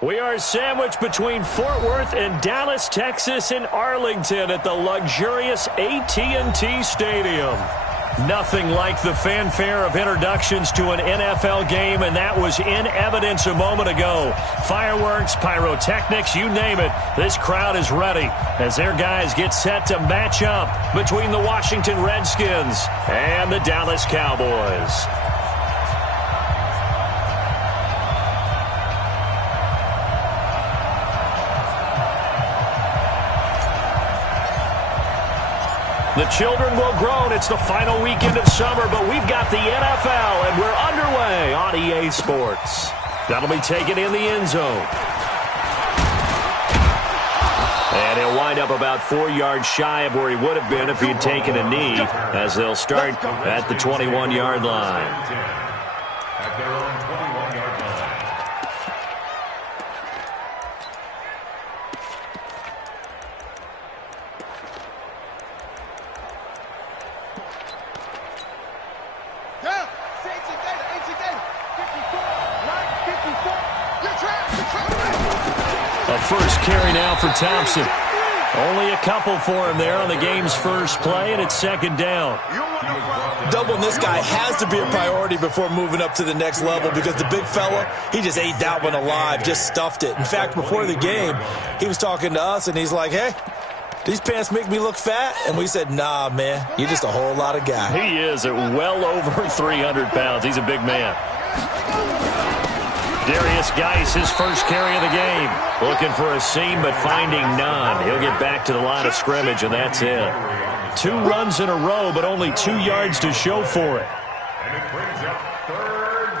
We are sandwiched between Fort Worth and Dallas, Texas, and Arlington at the luxurious AT&T Stadium. Nothing like the fanfare of introductions to an NFL game, and that was in evidence a moment ago. Fireworks, pyrotechnics, you name it. This crowd is ready as their guys get set to match up between the Washington Redskins and the Dallas Cowboys. The children will groan. It's the final weekend of summer, but we've got the NFL, and we're underway on EA Sports. That'll be taken in the end zone. And he'll wind up about 4 yards shy of where he would have been if he'd taken a knee, as they'll start at the 21-yard line. At their own 21-yard line. A first carry now for Thompson. Only a couple for him there on the game's first play, and it's second down. Doubling this guy has to be a priority before moving up to the next level, because the big fella, he just ate that one alive, just stuffed it. In fact, before the game, he was talking to us, and he's like, hey, these pants make me look fat? And we said, nah, man, you're just a whole lot of guy. He is at well over 300 pounds. He's a big man. Darius Geis, his first carry of the game. Looking for a seam, but finding none. He'll get back to the line of scrimmage, and that's it. 2 runs in a row, but only 2 yards to show for it. And it brings up third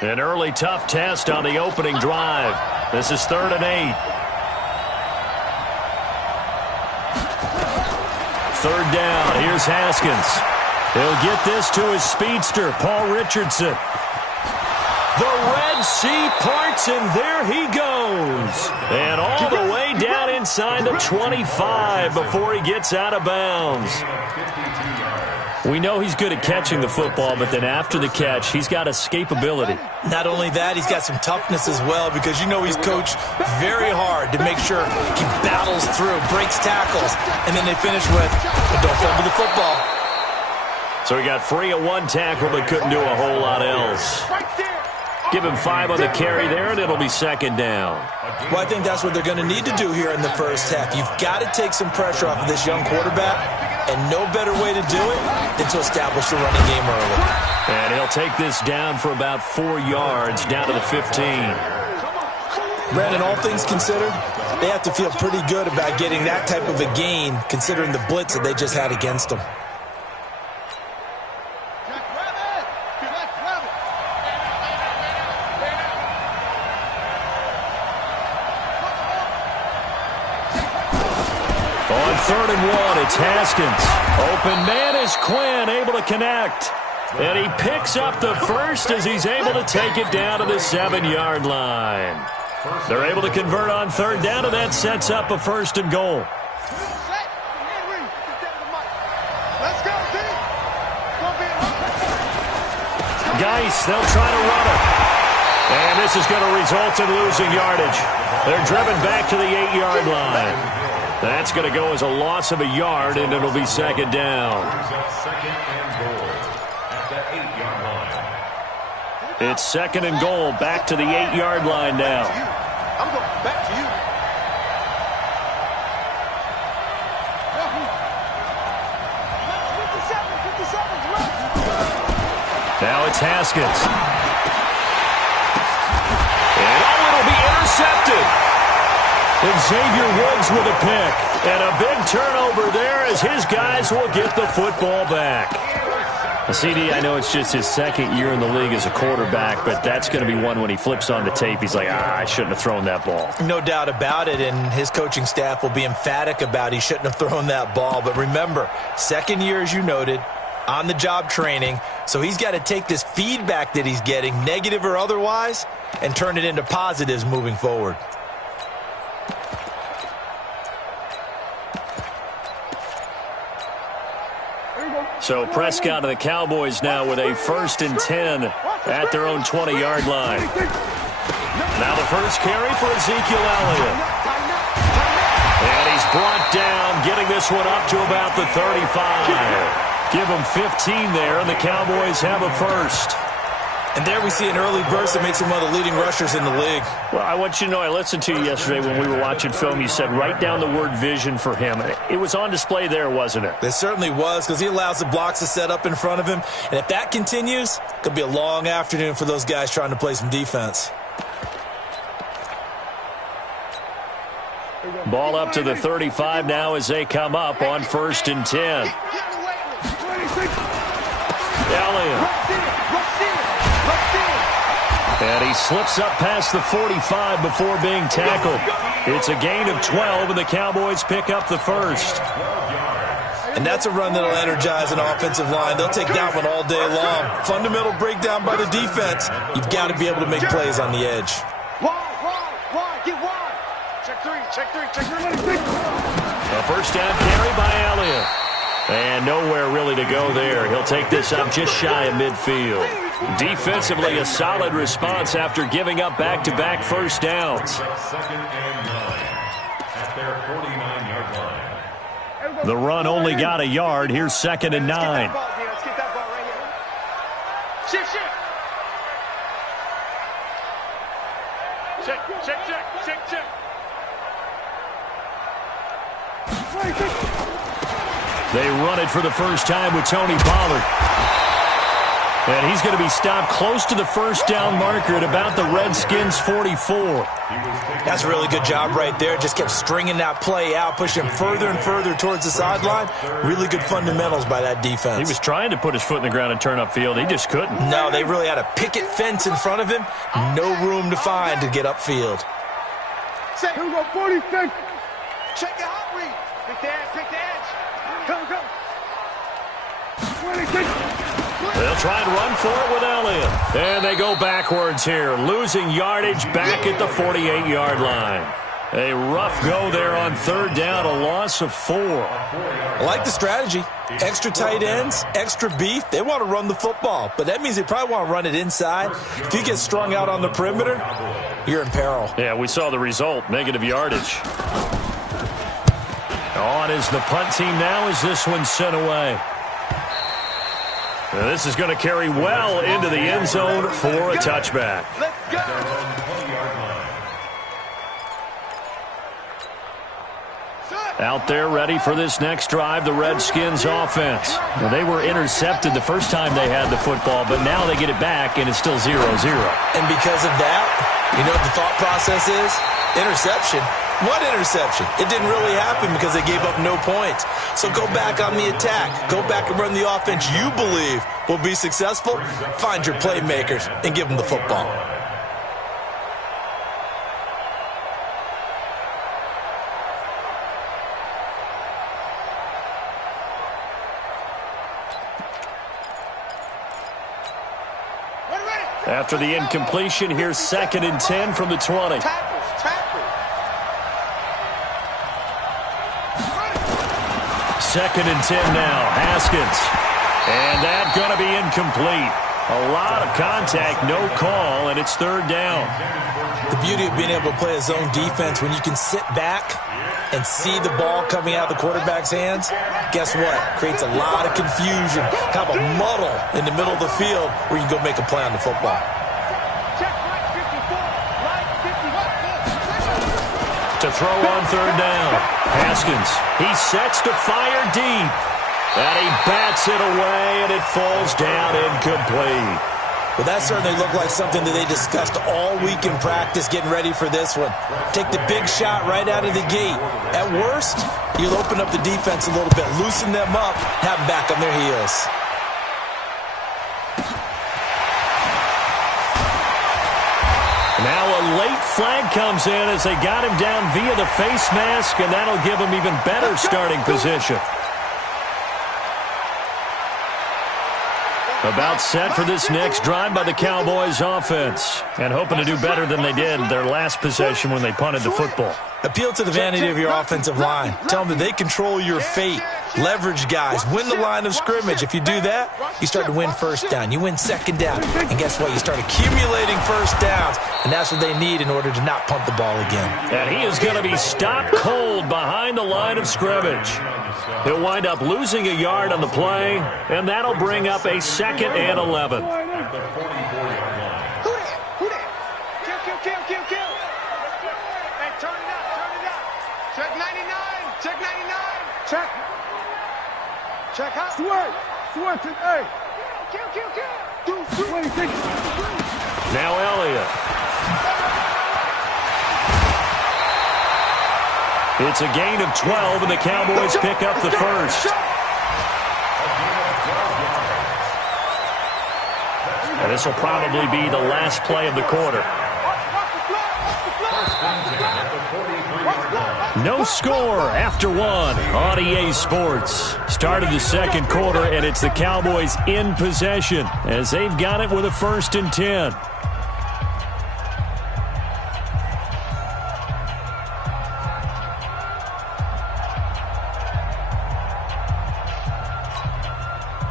down. An early tough test on the opening drive. This is 3rd and 8. 3rd down. Here's Haskins. He'll get this to his speedster, Paul Richardson. The Red Sea parts, and there he goes. And all the way down inside the 25 before he gets out of bounds. We know he's good at catching the football, but then after the catch, he's got escapability. Not only that, he's got some toughness as well, because you know he's coached very hard to make sure he battles through, breaks tackles, and then they finish with, don't fumble the football. So he got free of 1 tackle, but couldn't do a whole lot else. Give him 5 on the carry there, and it'll be 2nd down. Well, I think that's what they're going to need to do here in the first half. You've got to take some pressure off of this young quarterback, and no better way to do it than to establish the running game early. And he'll take this down for about 4 yards, down to the 15. Brandon, all things considered, they have to feel pretty good about getting that type of a gain, considering the blitz that they just had against them. On 3rd and 1, it's Haskins. Open man is Quinn, able to connect. And he picks up the first as he's able to take it down to the 7-yard line. They're able to convert on 3rd down, and that sets up a 1st and goal. Geis, they'll try to run it. And this is going to result in losing yardage. They're driven back to the 8-yard line. That's going to go as a loss of a yard, and it'll be 2nd down. It's 2nd and goal, back to the 8-yard line now. I'm going back to you. Now it's Haskins. And it'll be intercepted. Xavier Woods with a pick. And a big turnover there as his guys will get the football back. CD, I know it's just his 2nd year in the league as a quarterback, but that's going to be one when he flips on the tape, he's like, I shouldn't have thrown that ball. No doubt about it, and his coaching staff will be emphatic about he shouldn't have thrown that ball. But remember, 2nd year, as you noted, on-the-job training, so he's got to take this feedback that he's getting, negative or otherwise, and turn it into positives moving forward. So Prescott of the Cowboys now with a 1st and 10 at their own 20-yard line. Now the first carry for Ezekiel Elliott. And he's brought down, getting this one up to about the 35. Give him 15 there, and the Cowboys have a first. And there we see an early burst that makes him one of the leading rushers in the league. Well, I want you to know, I listened to you yesterday when we were watching film. You said write down the word vision for him. It was on display there, wasn't it? It certainly was, because he allows the blocks to set up in front of him. And if that continues, it could be a long afternoon for those guys trying to play some defense. Ball up to the 35 now as they come up on 1st and 10. Elliott. And he slips up past the 45 before being tackled. It's a gain of 12, and the Cowboys pick up the first. And that's a run that'll energize an offensive line. They'll take that one all day long. Fundamental breakdown by the defense. You've got to be able to make plays on the edge. Wide, get wide. Check three. A first down carry by Elliott. And nowhere really to go there. He'll take this up just shy of midfield. Defensively, a solid response after giving up back-to-back first downs. 2nd and 9 at their 49-yard line. The run only got a yard. Here's 2nd and 9. Let's get that ball right here. Check. They run it for the first time with Tony Pollard. And he's going to be stopped close to the first down marker at about the Redskins' 44. That's a really good job right there. Just kept stringing that play out, pushing him further and further towards the sideline. Really good fundamentals by that defense. He was trying to put his foot in the ground and turn upfield. He just couldn't. No, they really had a picket fence in front of him. No room to find to get upfield. Here we go, 46. Check the hot read. Pick the edge. Come. 26. They'll try and run for it with Elliott. And they go backwards here, losing yardage back at the 48-yard line. A rough go there on 3rd down, a loss of 4. I like the strategy. Extra tight ends, extra beef. They want to run the football, but that means they probably want to run it inside. If you get strung out on the perimeter, you're in peril. Yeah, we saw the result, negative yardage. On is the punt team now as this one's sent away. Now this is going to carry well into the end zone for a touchback. Let's go. Out there ready for this next drive, the Redskins offense. Well, they were intercepted the first time they had the football, but now they get it back, and it's still 0-0. And because of that, you know what the thought process is? Interception. What interception? It didn't really happen because they gave up no points. So go back on the attack. Go back and run the offense you believe will be successful. Find your playmakers and give them the football. After the incompletion, here's 2nd and 10 from the 20. Second and 10 now, Haskins. And that's going to be incomplete. A lot of contact, no call, and it's 3rd down. The beauty of being able to play a zone defense when you can sit back and see the ball coming out of the quarterback's hands, guess what? Creates a lot of confusion, kind of a muddle in the middle of the field where you can go make a play on the football. To throw on 3rd down. Haskins, he sets to fire deep. And he bats it away, and it falls down incomplete. Well, that certainly looked like something that they discussed all week in practice getting ready for this one. Take the big shot right out of the gate. At worst, you'll open up the defense a little bit, loosen them up, have them back on their heels. Now a late flag comes in as they got him down via the face mask, and that'll give him even better starting position. About set for this next drive by the Cowboys offense, and hoping to do better than they did their last possession when they punted the football. Appeal to the vanity of your offensive line. Tell them that they control your fate. Leverage guys. Win the line of scrimmage. If you do that, you start to win first down. You win second down. And guess what? You start accumulating first downs. And that's what they need in order to not punt the ball again. And he is going to be stopped cold behind the line of scrimmage. He'll wind up losing a yard on the play, and that'll bring up a 2nd and 11. Check out. Swear to hey. Kill. Now Elliott. It's a gain of 12, and the Cowboys pick up the first. And this will probably be the last play of the quarter. No score after 1 on EA Sports. Start of the second quarter, and it's the Cowboys in possession as they've got it with a 1st and 10.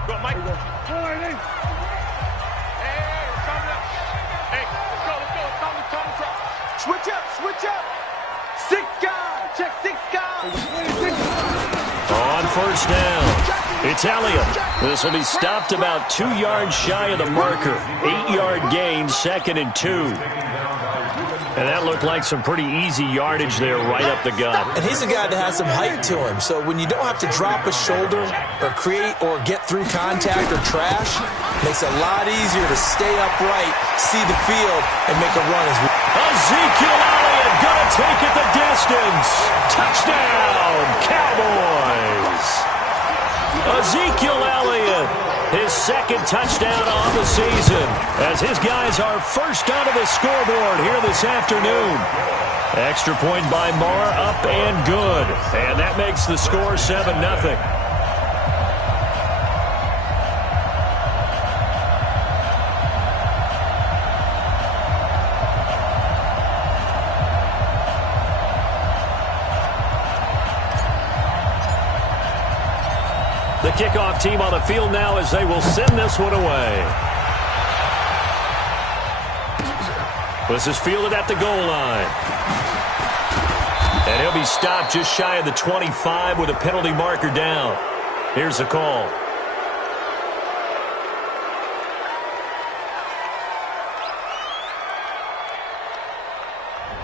Go, Mike. Switch up. 6 guys. Check 6 guys. On first down, it's Elliott. This will be stopped about 2 yards shy of the marker. 8-yard gain, 2nd and 2. And that looked like some pretty easy yardage there right up the gut. And he's a guy that has some height to him. So when you don't have to drop a shoulder or create or get through contact or trash, makes it a lot easier to stay upright, see the field, and make a run. Ezekiel Elliott gonna take it the distance. Touchdown, Cowboys. Ezekiel Elliott, his 2nd touchdown on the season, as his guys are first onto the scoreboard here this afternoon. Extra point by Marr, up and good. And that makes the score 7-0. The kickoff team on the field now as they will send this one away. This is fielded at the goal line. And he'll be stopped just shy of the 25 with a penalty marker down. Here's the call.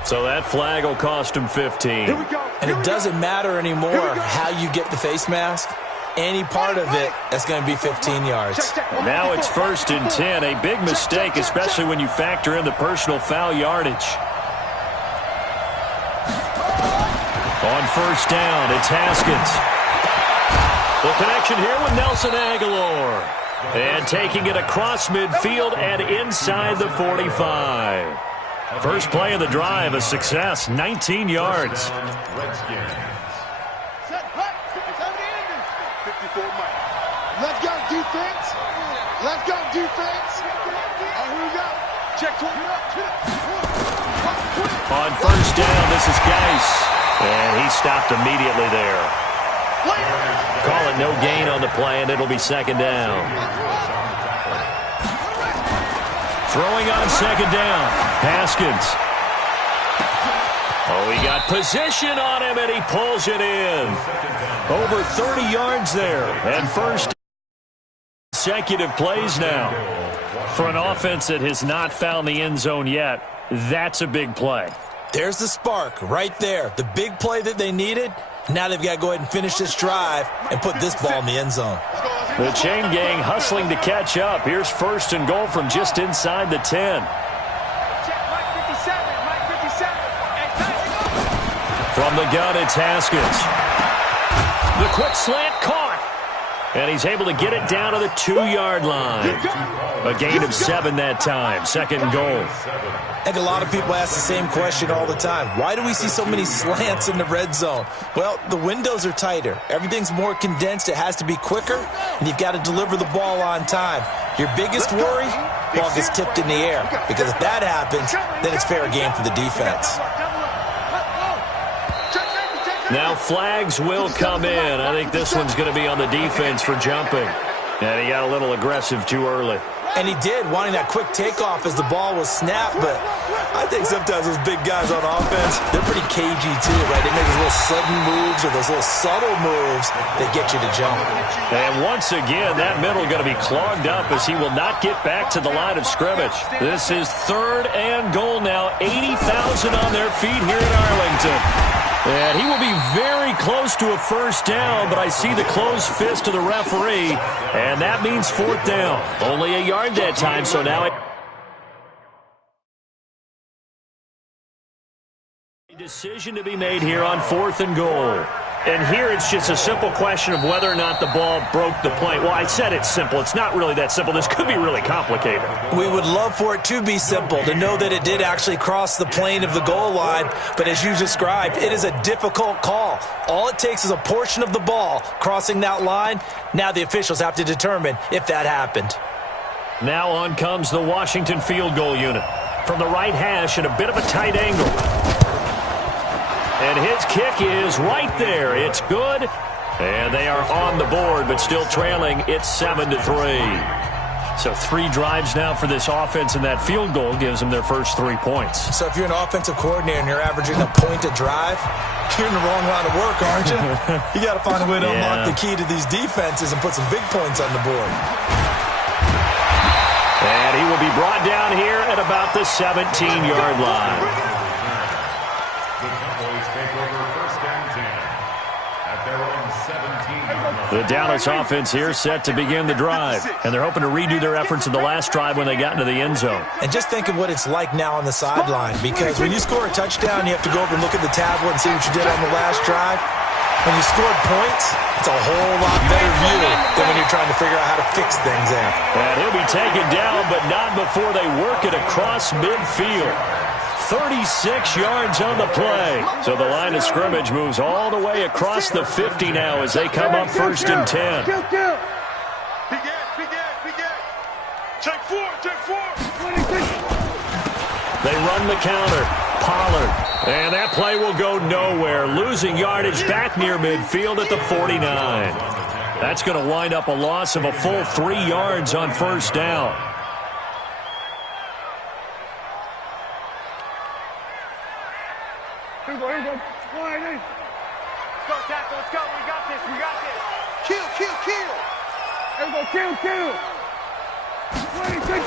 So that flag will cost him 15. And it doesn't matter anymore how you get the face mask. Any part of it, that's going to be 15 yards. Now it's 1st and 10. A big mistake, especially when you factor in the personal foul yardage. On first down, it's Haskins. The connection here with Nelson Aguilar. And taking it across midfield and inside the 45. First play of the drive, a success, 19 yards. Let's go defense. Let's go defense. Oh, here we go. Check 20 up. On first down, this is Geis. And he stopped immediately there. Call it no gain on the play, and it'll be 2nd down. Throwing on 2nd down, Haskins. Oh, he got position on him, and he pulls it in. Over 30 yards there, and first consecutive plays now. For an offense that has not found the end zone yet, that's a big play. There's the spark right there. The big play that they needed. Now they've got to go ahead and finish this drive and put this ball in the end zone. The chain gang hustling to catch up. Here's 1st and goal from just inside the 10. From the gun, it's Haskins. The quick slant caught. And he's able to get it down to the 2-yard line. A gain of 7 that time. 2nd and goal. I think a lot of people ask the same question all the time. Why do we see so many slants in the red zone? Well, the windows are tighter. Everything's more condensed. It has to be quicker, and you've got to deliver the ball on time. Your biggest worry, ball gets tipped in the air. Because if that happens, then it's fair game for the defense. Now flags will come in. I think this one's going to be on the defense for jumping. And he got a little aggressive too early. And he did, wanting that quick takeoff as the ball was snapped. But I think sometimes those big guys on offense, they're pretty cagey too, right? They make those little sudden moves or those little subtle moves that get you to jump. And once again, that middle going to be clogged up as he will not get back to the line of scrimmage. This is 3rd and goal now. 80,000 on their feet here in Arlington. And he will be very close to a first down, but I see the closed fist of the referee, and that means 4th down. Only a yard that time, so now a decision to be made here on 4th and goal. And here it's just a simple question of whether or not the ball broke the plane. Well, I said it's simple. It's not really that simple. This could be really complicated. We would love for it to be simple, to know that it did actually cross the plane of the goal line. But as you described, it is a difficult call. All it takes is a portion of the ball crossing that line. Now the officials have to determine if that happened. Now on comes the Washington field goal unit. From the right hash at a bit of a tight angle. And his kick is right there. It's good. And they are on the board, but still trailing. It's 7-3. So 3 drives now for this offense, and that field goal gives them their first 3 points. So if you're an offensive coordinator and you're averaging a point a drive, you're in the wrong line of work, aren't you? You got to find a way to unlock the key to these defenses and put some big points on the board. And he will be brought down here at about the 17-yard line. The Dallas offense here set to begin the drive. And they're hoping to redo their efforts in the last drive when they got into the end zone. And just think of what it's like now on the sideline. Because when you score a touchdown, you have to go over and look at the tablet and see what you did on the last drive. When you scored points, it's a whole lot better view than when you're trying to figure out how to fix things there. And he'll be taken down, but not before they work it across midfield. 36 yards on the play. So the line of scrimmage moves all the way across the 50 now as they come up 1st and 10. Check 4. They run the counter. Pollard. And that play will go nowhere. Losing yardage back near midfield at the 49. That's going to wind up a loss of a full 3 yards on 1st down. Here we go. Let's go, tackle. Let's go. We got this. Kill. Here we go. Kill. 26.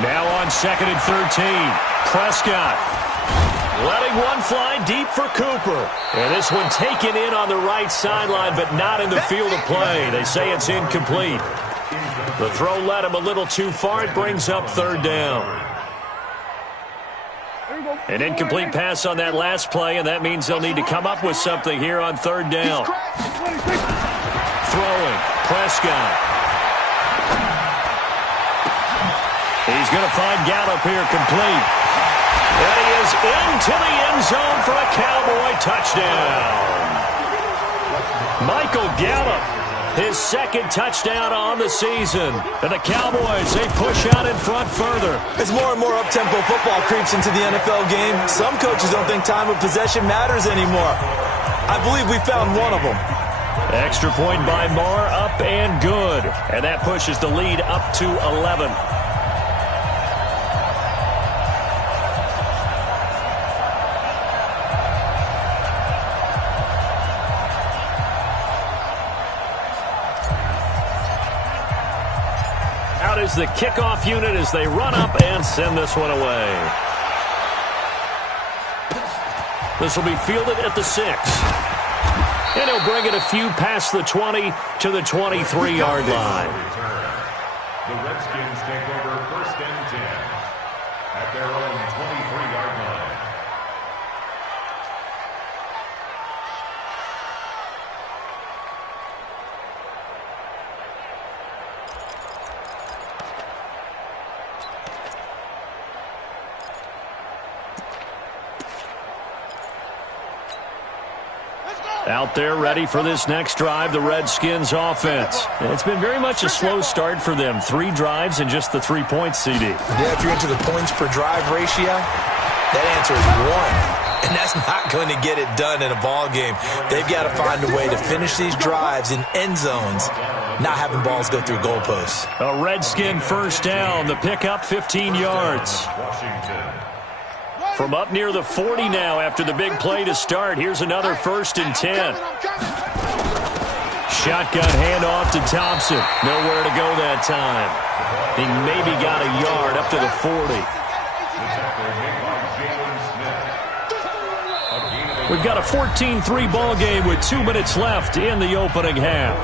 Now on 2nd and 13. Prescott letting one fly deep for Cooper. And this one taken in on the right sideline, but not in the field of play. They say it's incomplete. The throw led him a little too far. It brings up 3rd down. An incomplete pass on that last play, and that means they'll need to come up with something here on 3rd down. Throwing. Prescott. He's going to find Gallup here complete. And he is into the end zone for a Cowboy touchdown. Michael Gallup, his 2nd touchdown on the season. And the Cowboys, they push out in front further. As more and more up-tempo football creeps into the NFL game, some coaches don't think time of possession matters anymore. I believe we found one of them. Extra point by Marr, up and good. And that pushes the lead up to 11. Is the kickoff unit as they run up and send this one away. This will be fielded at the 6. And he'll bring it a few past the 20 to the 23-yard line. The Redskins take over 1st and 10 at their own 23-yard line. Out there ready for this next drive, the Redskins offense. It's been very much a slow start for them. 3 drives and just the 3 points, CD. Yeah, if you're into the points per drive ratio, that answer is 1. And that's not going to get it done in a ball game. They've got to find a way to finish these drives in end zones, not having balls go through goalposts. A Redskin first down. The pickup 15 yards. From up near the 40 now after the big play to start. Here's another 1st and 10. Shotgun handoff to Thompson. Nowhere to go that time. He maybe got a yard up to the 40. We've got a 14-3 ball game with 2 minutes left in the opening half.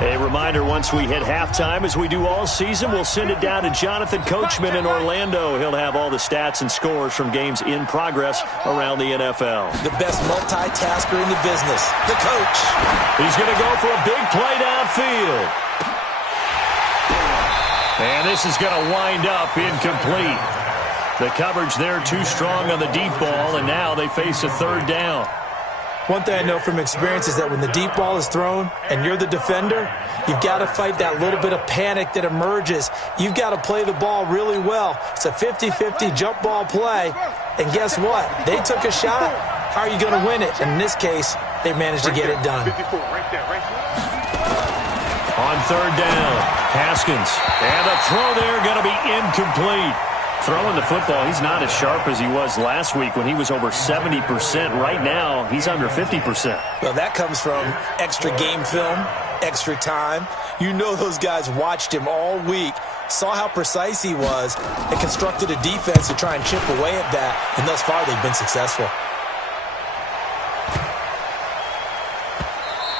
A reminder, once we hit halftime, as we do all season, we'll send it down to Jonathan Coachman in Orlando. He'll have all the stats and scores from games in progress around the NFL. The best multitasker in the business, the coach. He's going to go for a big play downfield. And this is going to wind up incomplete. The coverage there too strong on the deep ball, and now they face a 3rd down. One thing I know from experience is that when the deep ball is thrown and you're the defender, you've got to fight that little bit of panic that emerges. You've got to play the ball really well. It's a 50-50 jump ball play. And guess what? They took a shot. How are you going to win it? And in this case, they managed to get it done. On 3rd down, Haskins. And the throw there going to be incomplete. Throwing the football, he's not as sharp as he was last week when he was over 70%. Right now, he's under 50%. Well, that comes from extra game film, extra time. You know those guys watched him all week, saw how precise he was, and constructed a defense to try and chip away at that, and thus far they've been successful.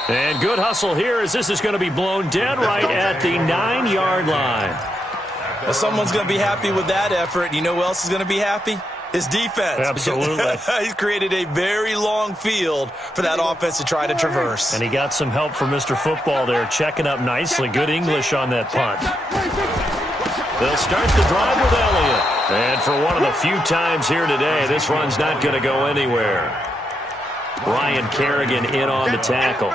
And good hustle here as this is going to be blown dead right at the 9-yard line. Well, someone's going to be happy with that effort. You know who else is going to be happy? His defense. Absolutely. He's created a very long field for that offense to try to traverse. And he got some help from Mr. Football there, checking up nicely. Good English on that punt. They'll start the drive with Elliott. And for one of the few times here today, this run's not going to go anywhere. Ryan Kerrigan in on the tackle.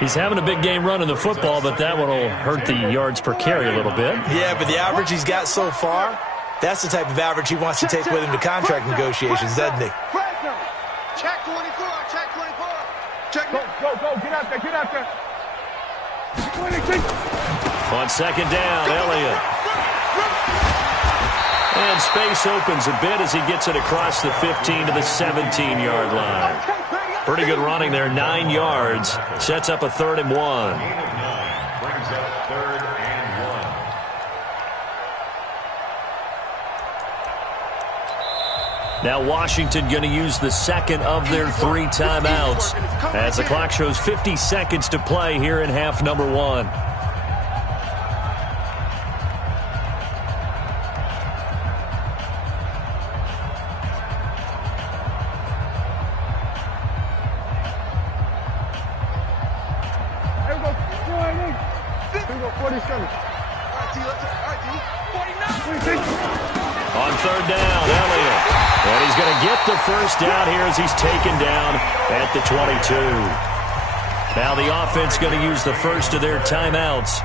He's having a big game running the football, but that one will hurt the yards per carry a little bit. Yeah, but the average he's got so far, that's the type of average he wants to take with him to contract negotiations, doesn't he? Check 24, check 24. Check. Go, get out there, get out there. On 2nd down, Elliott. And space opens a bit as he gets it across the 15 to the 17-yard line. Pretty good running there, 9 yards. Sets up a 3rd and 1. Brings up 3rd and 1. Now Washington going to use the 2nd of their 3 timeouts as the clock shows 50 seconds to play here in half number 1. On 3rd down, Elliott. And he's going to get the 1st down here as he's taken down at the 22. Now the offense going to use the 1st of their timeouts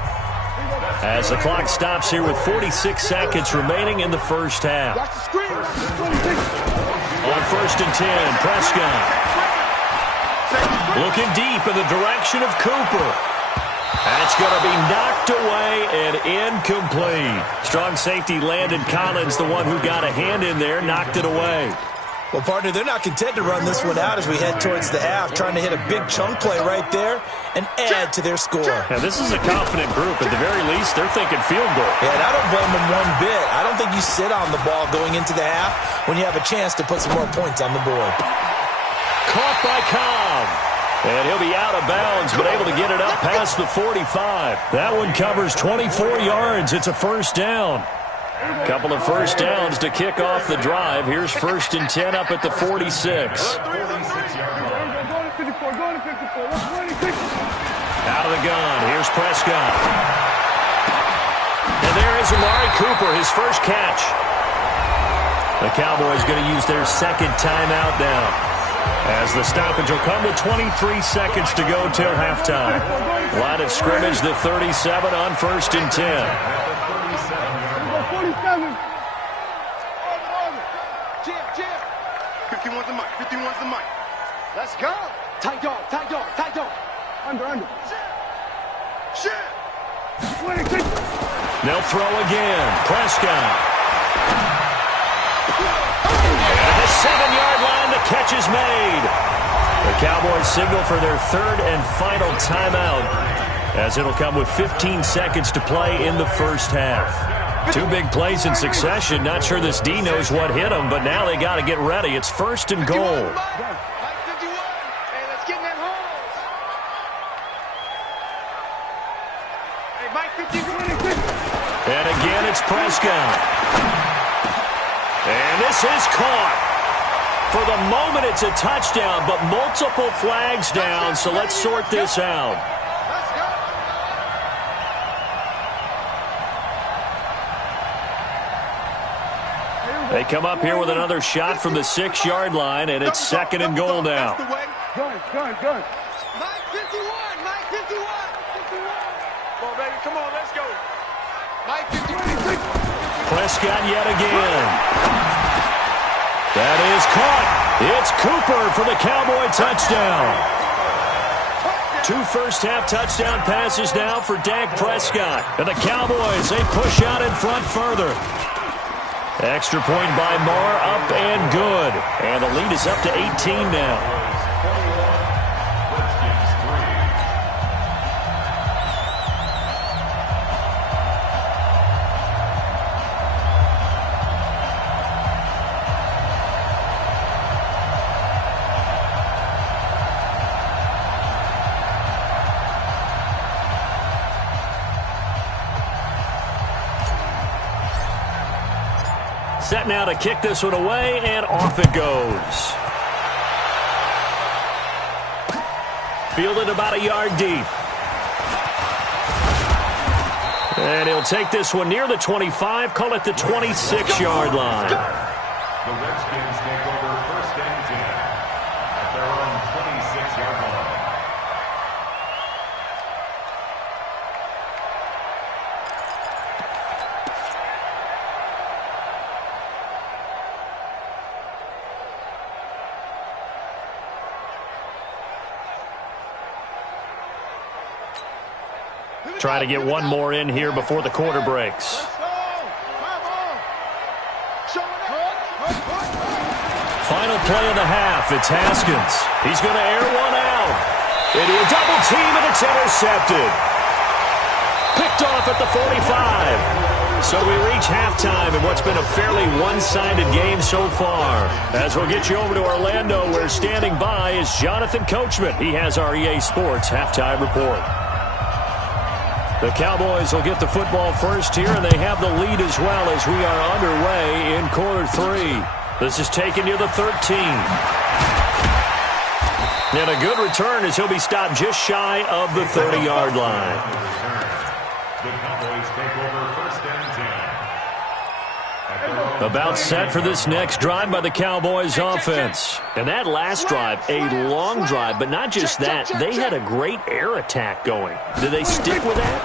as the clock stops here with 46 seconds remaining in the 1st half. On 1st and 10, Prescott. Looking deep in the direction of Cooper. That's going to be knocked away and incomplete. Strong safety Landon Collins, the one who got a hand in there, knocked it away. Well, partner, they're not content to run this one out as we head towards the half, trying to hit a big chunk play right there and add to their score. Now, this is a confident group. At the very least, they're thinking field goal. Yeah, and I don't blame them one bit. I don't think you sit on the ball going into the half when you have a chance to put some more points on the board. Caught by Cobb. And he'll be out of bounds, but able to get it up past the 45. That one covers 24 yards. It's a 1st down. Couple of 1st downs to kick off the drive. Here's 1st and 10 up at the 46. Out of the gun. Here's Prescott. And there is Amari Cooper, his first catch. The Cowboys going to use their second timeout now, as the stoppage will come with 23 seconds to go till halftime. Line of scrimmage, the 37 on 1st and 10. 47. 51's the mic. 51's the mic. Let's go. Tight dog. Tight dog. Tight dog. Under. Shit. 26. They'll throw again. Prescott. At the 7-yard line, the catch is made. The Cowboys signal for their third and final timeout, as it'll come with 15 seconds to play in the first half. 2 big plays in succession. Not sure this D knows what hit them, but now they got to get ready. It's 1st and goal. Hey, let's get in that hole. Hey, Mike, 50. And again, it's Prescott. And this is caught. For the moment, it's a touchdown, but multiple flags down, so let's sort this out. Let's go. They come up here with another shot from the 6-yard line, and it's 2nd and goal now. Good. Mike 51. Mike 51. Come on, baby. Come on, let's go. Mike 51. Prescott yet again. That is caught. It's Cooper for the Cowboy touchdown. 2 first-half touchdown passes now for Dak Prescott. And the Cowboys, they push out in front further. Extra point by Marr, up and good. And the lead is up to 18 now. Set now to kick this one away, and off it goes. Fielded about a yard deep. And he'll take this one near the 25, call it the 26-yard line. The Redskins take over 1st and 10 at their own 26-yard line. Try to get one more in here before the quarter breaks. Final play of the half. It's Haskins. He's going to air one out. Into a double team, and it's intercepted. Picked off at the 45. So we reach halftime in what's been a fairly one-sided game so far. As we'll get you over to Orlando, where standing by is Jonathan Coachman. He has our EA Sports halftime report. The Cowboys will get the football first here, and they have the lead as well as we are underway in quarter 3. This is taken near the 13. And a good return as he'll be stopped just shy of the 30-yard line. The Cowboys take over 1st and 10. About set for this next drive by the Cowboys offense. And that last drive, a long drive, but not just that. They had a great air attack going. Did they stick with that?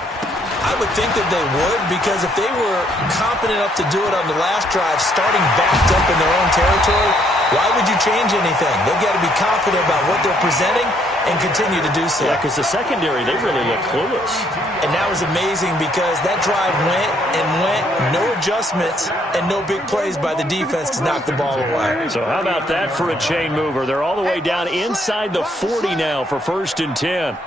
I would think that they would, because if they were competent enough to do it on the last drive, starting backed up in their own territory, why would you change anything? They've got to be confident about what they're presenting and continue to do so. Yeah, because the secondary, they really looked clueless. And that was amazing because that drive went and went, no adjustments and no big plays by the defense to knock the ball away. So how about that for a chain mover? They're all the way down inside the 40 now for 1st and 10.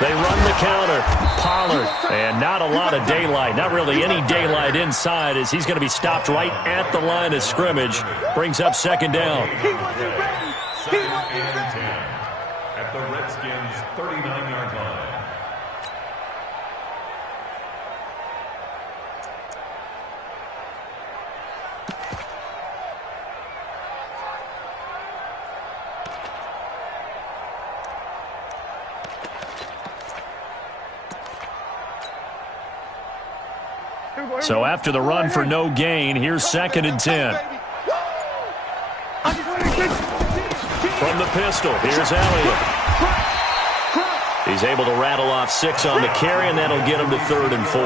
They run the counter. Pollard. And not a lot of daylight. Not really any daylight inside, as he's going to be stopped right at the line of scrimmage. Brings up 2nd down. 2nd and 10 at the Redskins' 39-yard line. So after the run for no gain, here's 2nd and 10. From the pistol, here's Elliott. He's able to rattle off 6 on the carry, and that'll get him to 3rd and 4.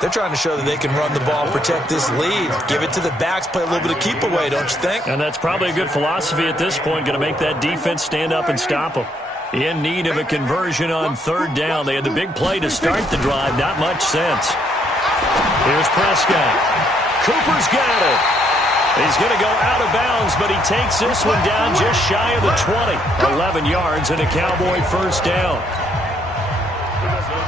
They're trying to show that they can run the ball, protect this lead, give it to the backs, play a little bit of keep away, don't you think? And that's probably a good philosophy at this point, going to make that defense stand up and stop them. In need of a conversion on 3rd down. They had the big play to start the drive, not much sense. Here's Prescott. Cooper's got it. He's going to go out of bounds, but he takes this one down just shy of the 20. 11 yards and a Cowboy 1st down.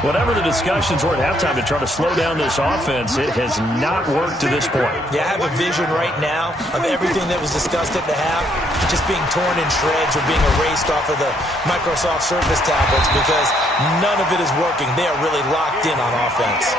Whatever the discussions were at halftime to try to slow down this offense, it has not worked to this point. Yeah, I have a vision right now of everything that was discussed at the half just being torn in shreds or being erased off of the Microsoft Surface tablets because none of it is working. They are really locked in on offense.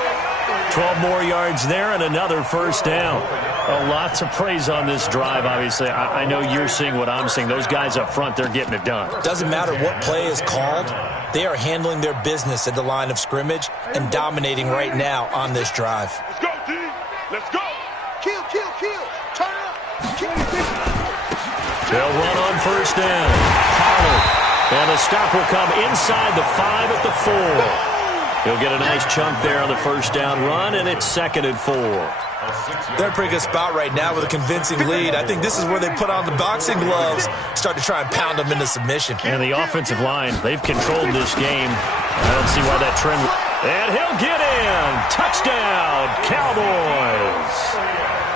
12 more yards there and another 1st down. Oh, lots of praise on this drive, obviously. I know you're seeing what I'm seeing. Those guys up front, they're getting it done. Doesn't matter what play is called. They are handling their business at the line of scrimmage and dominating right now on this drive. Let's go, D. Let's go. Kill, kill, kill. Turn up. Kill. They'll run on 1st down. Pollard. And the stop will come inside the 5 at the 4. He'll get a nice chunk there on the 1st down run, and it's 2nd and 4. They're in a pretty good spot right now with a convincing lead. I think this is where they put on the boxing gloves, start to try and pound them into submission. And the offensive line, they've controlled this game. I don't see why that trend... And he'll get in. Touchdown, Cowboys.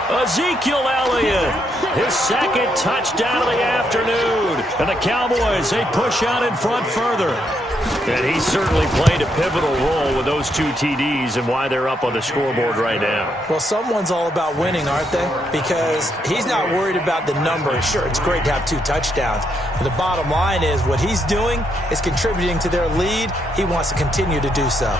Ezekiel Elliott, his 2nd touchdown of the afternoon. And the Cowboys, they push out in front further. And he certainly played a pivotal role with those 2 TDs and why they're up on the scoreboard right now. Well, someone's all about winning, aren't they? Because he's not worried about the number. Sure, it's great to have 2 touchdowns. But the bottom line is what he's doing is contributing to their lead. He wants to continue to do so.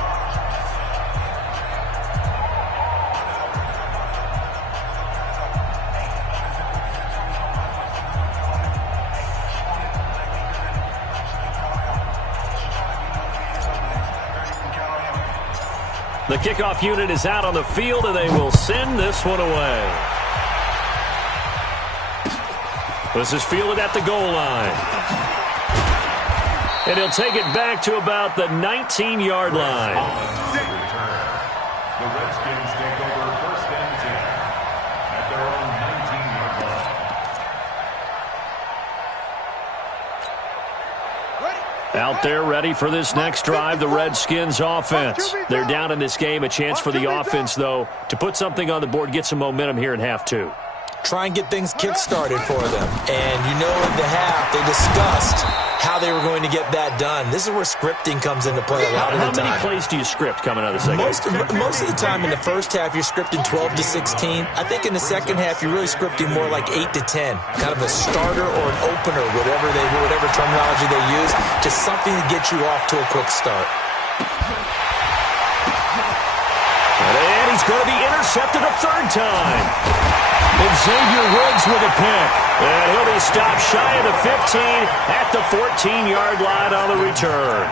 The kickoff unit is out on the field, and they will send this one away. This is fielded at the goal line. And he'll take it back to about the 19-yard line. The Redskins take over 1st and 10 at their own 19-yard line. Out there ready for this next drive, the Redskins offense. They're down in this game. A chance for the offense, though, to put something on the board, get some momentum here in half 2. Try and get things kick-started for them. And you know in the half, they discussed how they were going to get that done. This is where scripting comes into play a lot of the time. How many plays do you script coming out of the second half? Most of the time in the first half, you're scripting 12 to 16. I think in the second half, you're really scripting more like 8 to 10. Kind of a starter or an opener, whatever terminology they use. Just something to get you off to a quick start. And he's going to be intercepted a 3rd time. And Xavier Woods with a pick. And he'll be stopped shy of the 15 at the 14-yard line on the return.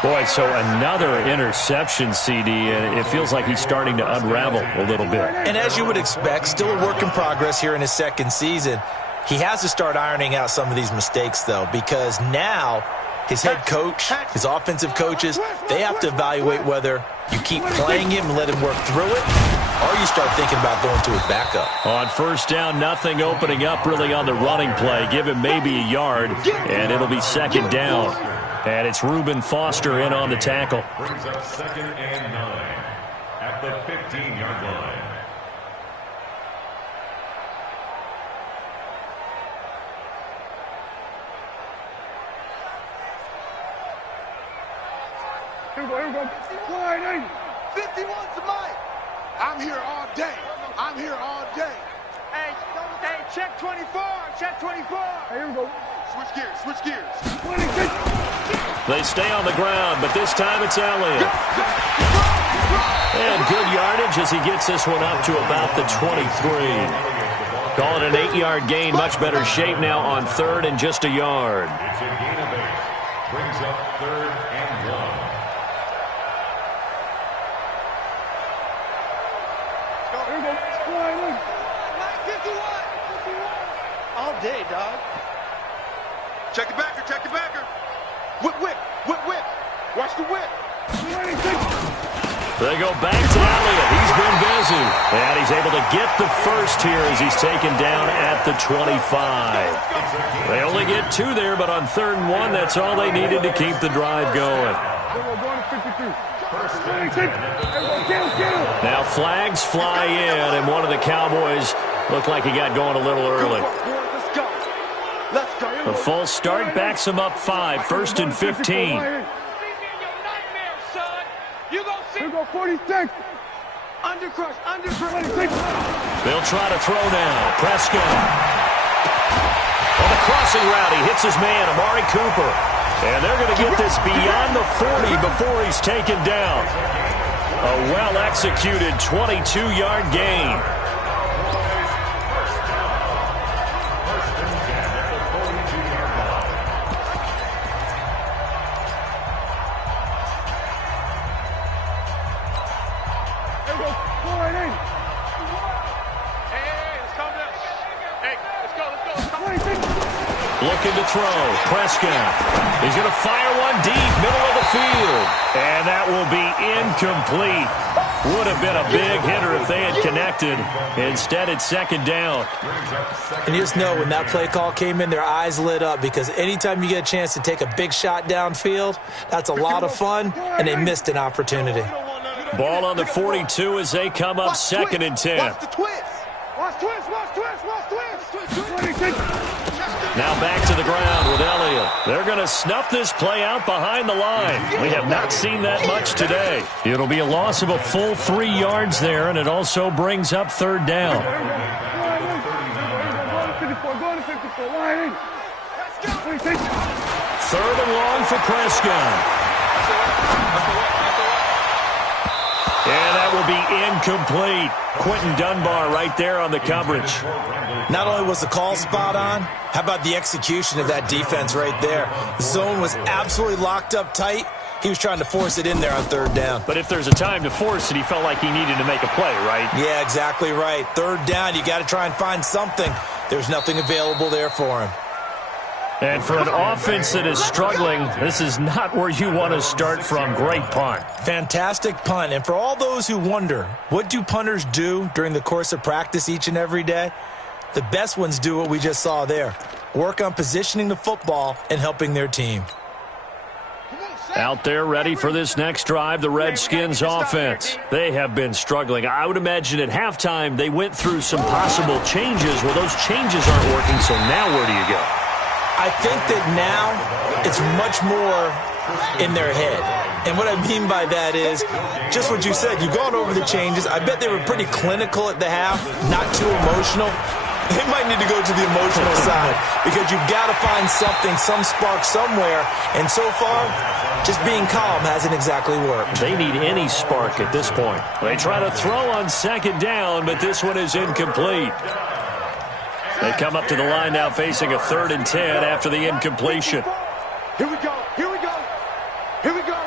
Boy, so another interception, CD, and it feels like he's starting to unravel a little bit. And as you would expect, still a work in progress here in his 2nd season. He has to start ironing out some of these mistakes, though, because now his head coach, his offensive coaches, they have to evaluate whether you keep playing him and let him work through it, or you start thinking about going to his backup. On 1st down, nothing opening up really on the running play. Give him maybe a yard, and it'll be 2nd down. And it's Reuben Foster in on the tackle. Brings up 2nd and 9 at the 15-yard line. Here we go. 51's the mic. I'm here all day. I'm here all day. Hey, check 24. Check 24. Here we go. Switch gears. Switch gears. 26. They stay on the ground, but this time it's Elliott. And good yardage as he gets this one up to about the 23. Call it an 8-yard gain. Much better shape now on 3rd and just a yard. It's a gain of 8. Brings up 3rd and 1. day, dog. Check the backer, check the backer. Whip, whip, whip, whip. Watch the whip. They go back to Elliott. He's been busy. And he's able to get the first here as he's taken down at the 25. They only get 2 there, but on 3rd and 1, that's all they needed to keep the drive going. Now flags fly in, and one of the Cowboys looked like he got going a little early. The false start backs him up 5, 1st and 15. You go 46. Undercrush, undercrush. They'll try to throw now. Prescott. On the crossing route, he hits his man, Amari Cooper. And they're going to get this beyond the 40 before he's taken down. A well-executed 22-yard gain. Looking to throw. Prescott. He's going to fire one deep, middle of the field. And that will be incomplete. Would have been a big hitter if they had connected. Instead, it's 2nd down. And you just know when that play call came in, their eyes lit up, because anytime you get a chance to take a big shot downfield, that's a lot of fun, and they missed an opportunity. Ball on the 42 as they come up 2nd and 10. Watch the twist. Watch twist, watch twist, watch twist. Now back to the ground with Elliott. They're going to snuff this play out behind the line. We have not seen that much today. It'll be a loss of a full 3 yards there, and it also brings up 3rd down. 3rd and long for Prescott. And that will be incomplete. Quentin Dunbar right there on the coverage. Not only was the call spot on, how about the execution of that defense right there? The zone was absolutely locked up tight. He was trying to force it in there on 3rd down. But if there's a time to force it, he felt like he needed to make a play, right? Yeah, exactly right. 3rd down, you got to try and find something. There's nothing available there for him. And for an offense that is struggling, this is not where you want to start from. Great punt. Fantastic punt. And for all those who wonder, what do punters do during the course of practice each and every day? The best ones do what we just saw there. Work on positioning the football and helping their team. Out there ready for this next drive, the Redskins offense. They have been struggling. I would imagine at halftime they went through some possible changes. Well, those changes aren't working, so now where do you go? I think that now it's much more in their head. And what I mean by that is just what you said. You've gone over the changes. I bet they were pretty clinical at the half, not too emotional. They might need to go to the emotional side because you've got to find something, some spark somewhere. And so far, just being calm hasn't exactly worked. They need any spark at this point. They try to throw on 2nd down, but this one is incomplete. They come up to the line now facing a 3rd and 10 after the incompletion. Here we go, here we go, here we go.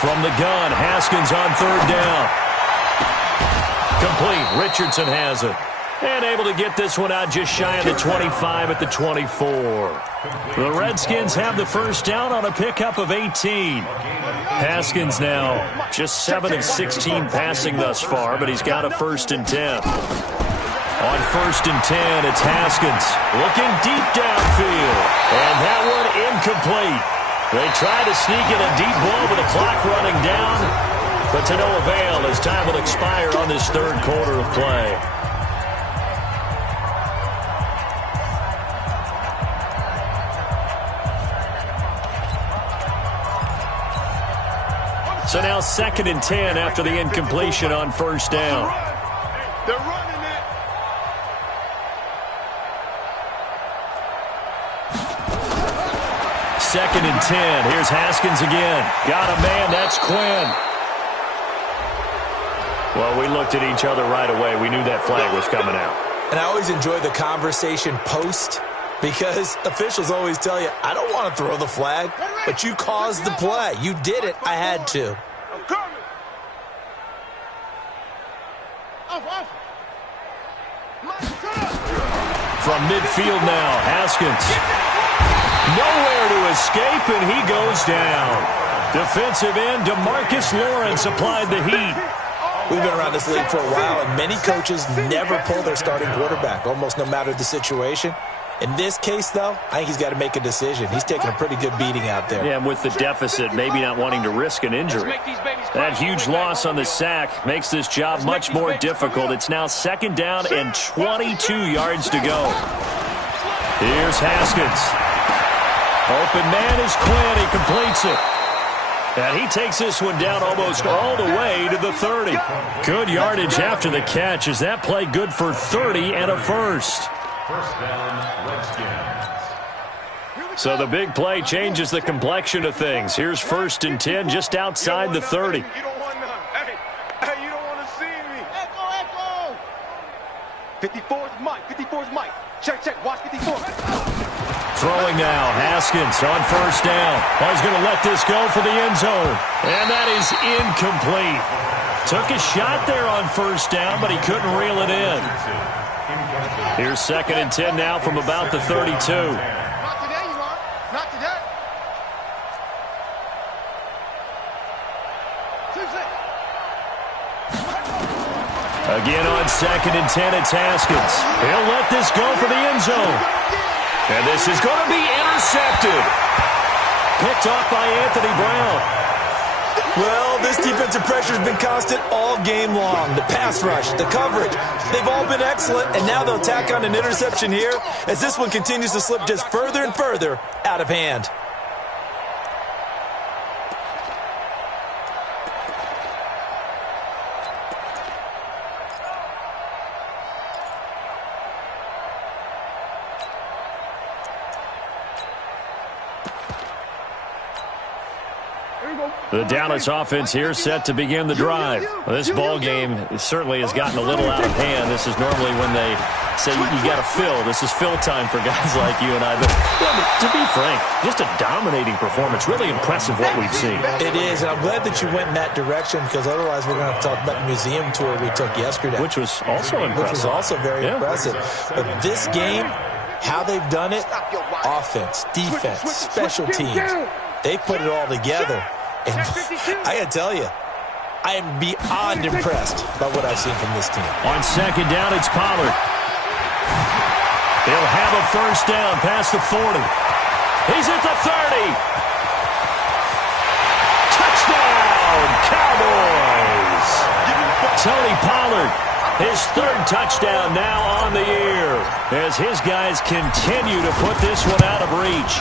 From the gun, Haskins on 3rd down. Complete. Richardson has it. And able to get this one out just shy of the 25 at the 24. The Redskins have the first down on a pickup of 18. Haskins now just 7 of 16 passing thus far, but he's got a 1st and 10. On 1st and 10, it's Haskins looking deep downfield. And that one incomplete. They try to sneak in a deep ball with the clock running down, but to no avail as time will expire on this 3rd quarter of play. So now 2nd and 10 after the incompletion on 1st down. They're running it. Second and 10. Here's Haskins again. Got a man. That's Quinn. Well, we looked at each other right away. We knew that flag was coming out. And I always enjoy the conversation post Because officials always tell you, I don't want to throw the flag, but you caused the play. You did it. I had to. From midfield now, Haskins. Nowhere to escape, and he goes down. Defensive end DeMarcus Lawrence applied the heat. We've been around this league for a while, and many coaches never pull their starting quarterback, almost no matter the situation. In this case, though, I think he's got to make a decision. He's taking a pretty good beating out there. Yeah, and with the deficit, maybe not wanting to risk an injury. That huge loss on the sack makes this job much more difficult. It's now 2nd down and 22 yards to go. Here's Haskins. Open man is Quinn. He completes it. And he takes this one down almost all the way to the 30. Good yardage after the catch. Is that play good for 30 and a first? First down, Redskins. So the big play changes the complexion of things. Here's 1st and 10 just outside the 30. You don't want none. Hey, you don't want to see me. Echo. 54 is Mike. 54 is Mike. Check. Watch 54. Throwing now, Haskins on 1st down. Oh, he's going to let this go for the end zone. And that is incomplete. Took a shot there on 1st down, but he couldn't reel it in. Here's 2nd and 10 now from about the 32. Not today, you are. Not today. Again on 2nd and 10, it's Haskins. He'll let this go for the end zone. And this is going to be intercepted. Picked off by Anthony Brown. Well, this defensive pressure has been constant all game long. The pass rush, the coverage, they've all been excellent, and now they'll tack on an interception here as this one continues to slip just further and further out of hand. The Dallas offense here set to begin the drive. Well, this ball game certainly has gotten a little out of hand. This is normally when they say you got to fill. This is fill time for guys like you and I. But to be frank, just a dominating performance. Really impressive what we've seen. It is, and I'm glad that you went in that direction because otherwise we're going to have to talk about the museum tour we took yesterday. Which was also impressive. Which was also very impressive. But this game, how they've done it, offense, defense, special teams, they put it all together. And I got to tell you, I am beyond impressed by what I've seen from this team. On 2nd down, it's Pollard. He'll have a 1st down past the 40. He's at the 30. Touchdown, Cowboys. Tony Pollard, his 3rd touchdown now on the year as his guys continue to put this one out of reach.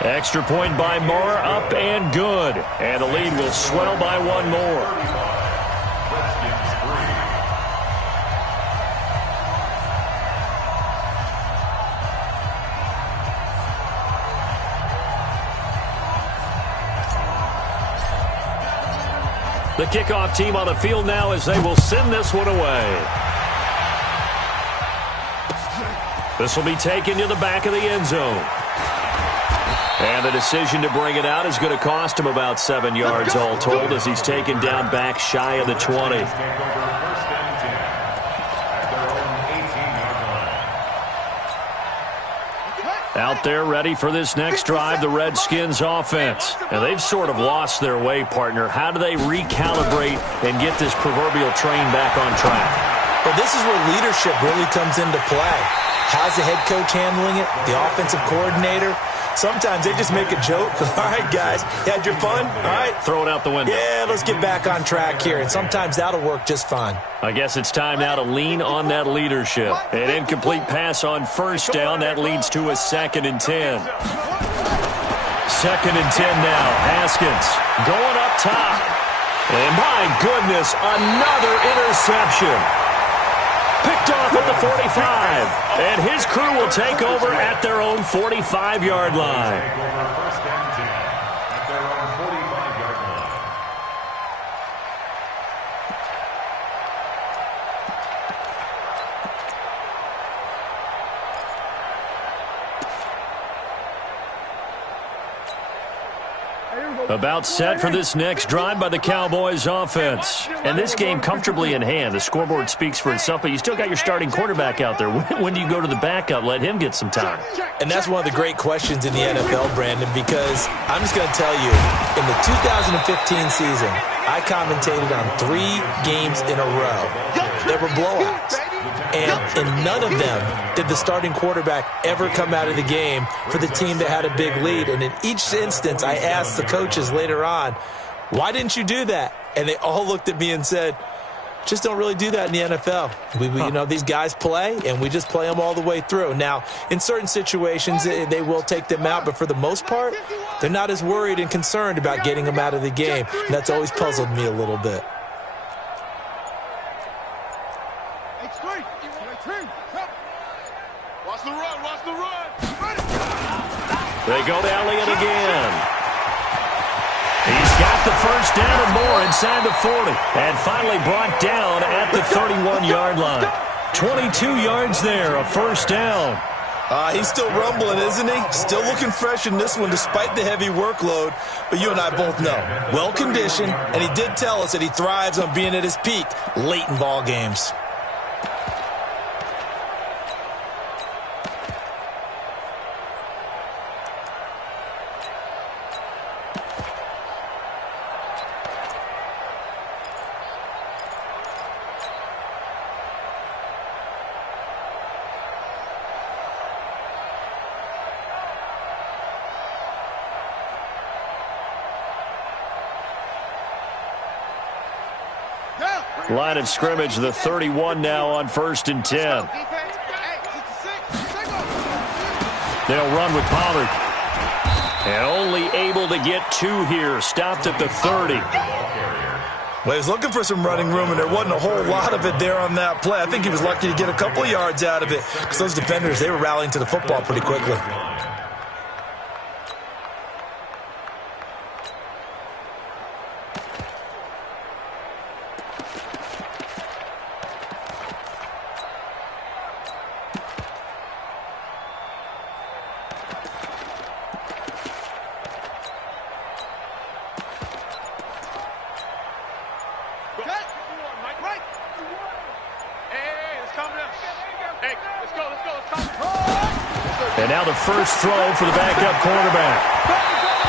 Extra point by Moore, up and good. And the lead will swell by 1 more. The kickoff team on the field now as they will send this one away. This will be taken to the back of the end zone. And the decision to bring it out is going to cost him about 7 yards all told as he's taken down back shy of the 20. Out there ready for this next drive, the Redskins offense. And they've sort of lost their way, partner. How do they recalibrate and get this proverbial train back on track? Well, this is where leadership really comes into play. How's the head coach handling it? The offensive coordinator? Sometimes they just make a joke. All right, guys, you had your fun? All right. Throw it out the window. Yeah, let's get back on track here. And sometimes that'll work just fine. I guess it's time now to lean on that leadership. An incomplete pass on 1st down. That leads to a 2nd and 10. 2nd and 10 now. Haskins going up top. And my goodness, another interception. Picked off at the 45. And his crew will take over at their own 45-yard line. About set for this next drive by the Cowboys offense. And this game comfortably in hand. The scoreboard speaks for itself, but you still got your starting quarterback out there. When do you go to the backup? Let him get some time. And that's one of the great questions in the NFL, Brandon, because I'm just going to tell you, in the 2015 season, I commentated on 3 games in a row that were blowouts. And in none of them did the starting quarterback ever come out of the game for the team that had a big lead. And in each instance, I asked the coaches later on, why didn't you do that? And they all looked at me and said, just don't really do that in the NFL. You know, these guys play, and we just play them all the way through. Now, in certain situations, they will take them out, but for the most part, they're not as worried and concerned about getting them out of the game. And that's always puzzled me a little bit. They go to Elliott again. He's got the first down and more inside the 40. And finally brought down at the 31-yard line. 22 yards there, a first down. He's still rumbling, isn't he? Still looking fresh in this one despite the heavy workload. But you and I both know, well-conditioned, and he did tell us that he thrives on being at his peak late in ball games. Line of scrimmage, the 31 now on 1st and 10. They'll run with Pollard. And only able to get 2 here. Stopped at the 30. Well, he was looking for some running room, and there wasn't a whole lot of it there on that play. I think he was lucky to get a couple of yards out of it because those defenders, they were rallying to the football pretty quickly. And now the first throw for the backup quarterback.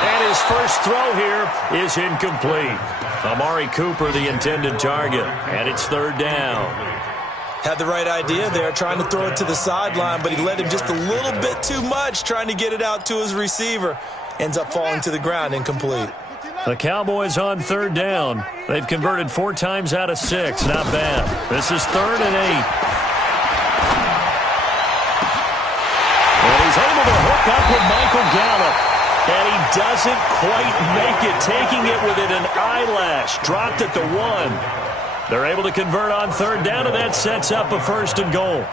And his first throw here is incomplete. Amari Cooper, the intended target. And it's 3rd down. Had the right idea there, trying to throw it to the sideline, but he led him just a little bit too much, trying to get it out to his receiver. Ends up falling to the ground, incomplete. The Cowboys on 3rd down. They've converted 4 times out of 6. Not bad. This is 3rd and 8. And he's able to hook up with Michael Gallup. And he doesn't quite make it, taking it within an eyelash. Dropped at the 1. They're able to convert on 3rd down, and that sets up a 1st and goal.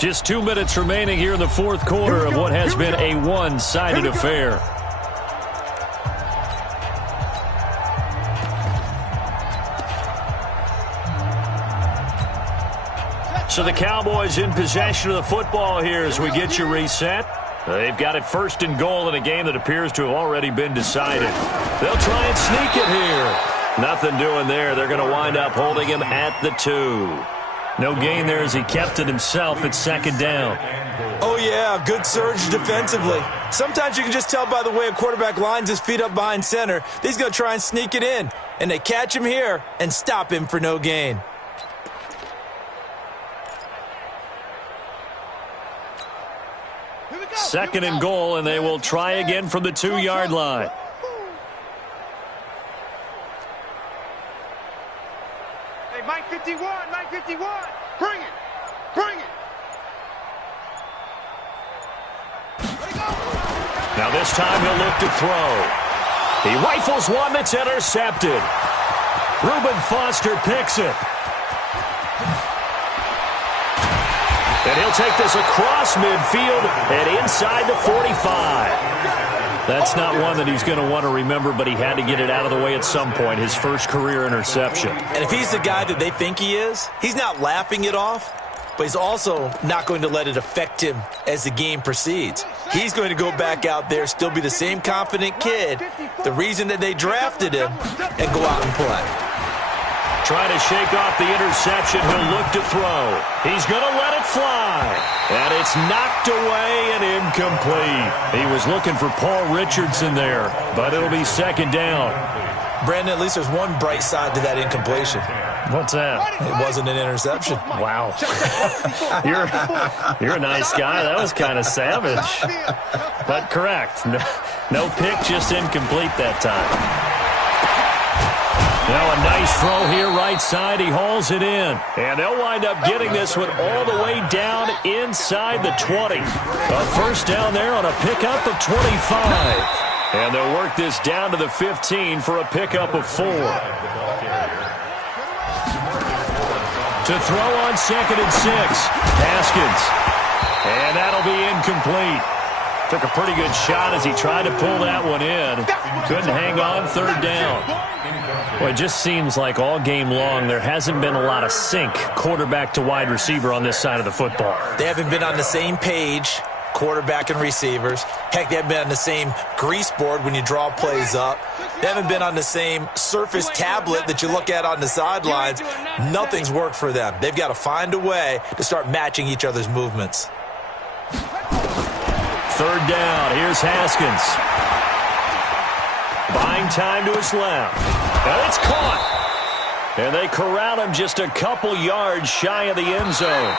Just 2 minutes remaining here in the 4th quarter of what has been a one-sided affair. So the Cowboys in possession of the football here as we get you reset. They've got it 1st and goal in a game that appears to have already been decided. They'll try and sneak it here. Nothing doing there. They're going to wind up holding him at the 2. No gain there as he kept it himself at 2nd down. Oh, yeah, good surge defensively. Sometimes you can just tell by the way a quarterback lines his feet up behind center that he's going to try and sneak it in. And they catch him here and stop him for no gain. Second and goal, and they will try again from the 2-yard line. Hey, Mike 51, Mike 51. Bring it. Bring it. Now this time he'll look to throw. He rifles one that's intercepted. Reuben Foster picks it. And he'll take this across midfield and inside the 45. That's not one that he's going to want to remember, but he had to get it out of the way at some point, his first career interception. And if he's the guy that they think he is, he's not laughing it off, but he's also not going to let it affect him as the game proceeds. He's going to go back out there, still be the same confident kid, the reason that they drafted him, and go out and play. Trying to shake off the interception. He'll look to throw. He's going to let it fly. And it's knocked away and incomplete. He was looking for Paul Richardson there, but it'll be second down. Brandon, at least there's one bright side to that incompletion. What's that? It wasn't an interception. Wow. You're a nice guy. That was kind of savage. But correct. No pick, just incomplete that time. Now a nice throw here right side. He hauls it in. And they'll wind up getting this one all the way down inside the 20. A first down there on a pickup of 25. And they'll work this down to the 15 for a pickup of 4. To throw on 2nd and 6. Haskins. And that'll be incomplete. Took a pretty good shot as he tried to pull that one in. Couldn't hang on, third down. Well, it just seems like all game long there hasn't been a lot of sync quarterback to wide receiver on this side of the football. They haven't been on the same page, quarterback and receivers. Heck, they haven't been on the same grease board when you draw plays up. They haven't been on the same surface tablet that you look at on the sidelines. Nothing's worked for them. They've got to find a way to start matching each other's movements. Third down. Here's Haskins. Buying time to his left. And it's caught. And they corral him just a couple yards shy of the end zone.